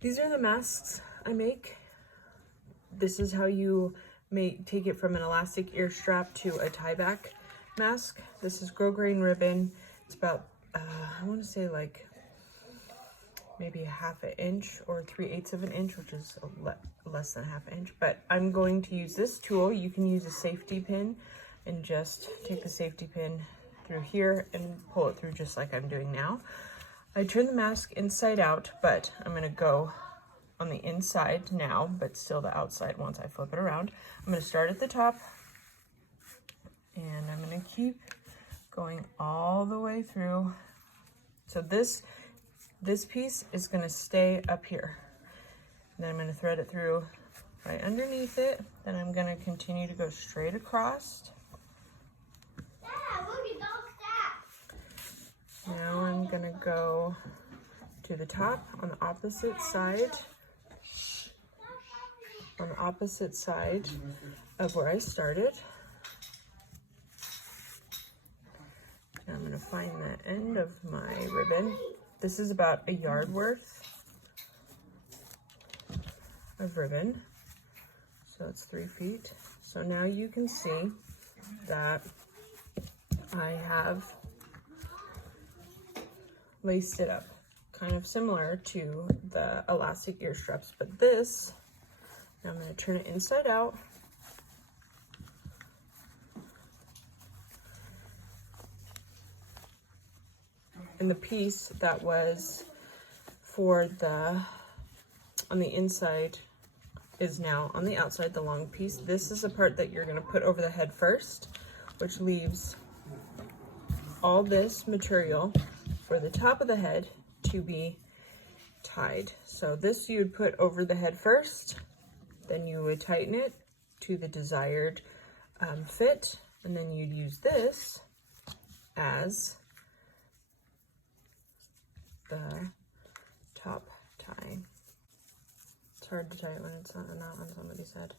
These are the masks I make. This is how you take it from an elastic ear strap to a tie back mask. This is grosgrain ribbon. It's about, I want to say like maybe 1/2 inch or 3/8 of an inch, which is less than 1/2 inch. But I'm going to use this tool. You can use a safety pin and just take the safety pin through here and pull it through just like I'm doing now. I turn the mask inside out, but I'm going to go on the inside now, but still the outside once I flip it around. I'm going to start at the top, and I'm going to keep going all the way through. So this piece is going to stay up here. And then I'm going to thread it through right underneath it. Then I'm going to continue to go straight across. Now I'm going to go to the top on the opposite side. On the opposite side of where I started. And I'm going to find the end of my ribbon. This is about 1 yard worth of ribbon. So it's 3 feet. So now you can see that I have laced it up, kind of similar to the elastic ear straps, but this, now I'm going to turn it inside out. And the piece that was for on the inside is now on the outside, the long piece. This is the part that you're going to put over the head first, which leaves all this material for the top of the head to be tied. So this you would put over the head first, then you would tighten it to the desired fit, and then you'd use this as the top tie. It's hard to tie it when it's not on somebody's head.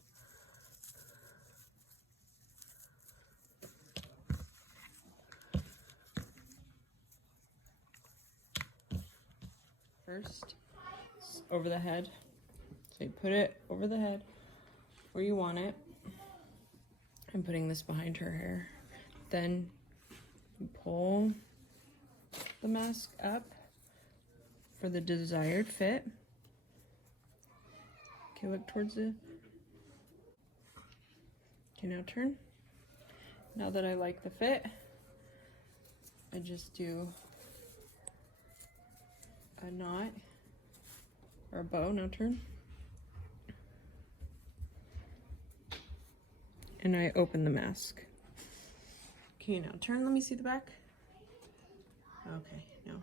First, over the head. So you put it over the head where you want it. I'm putting this behind her hair. Then you pull the mask up for the desired fit. Okay, look towards the... Okay, now turn. Now that I like the fit, I just do a knot or a bow. Now turn. And I open the mask. Okay, now turn. Let me see the back. Okay, no.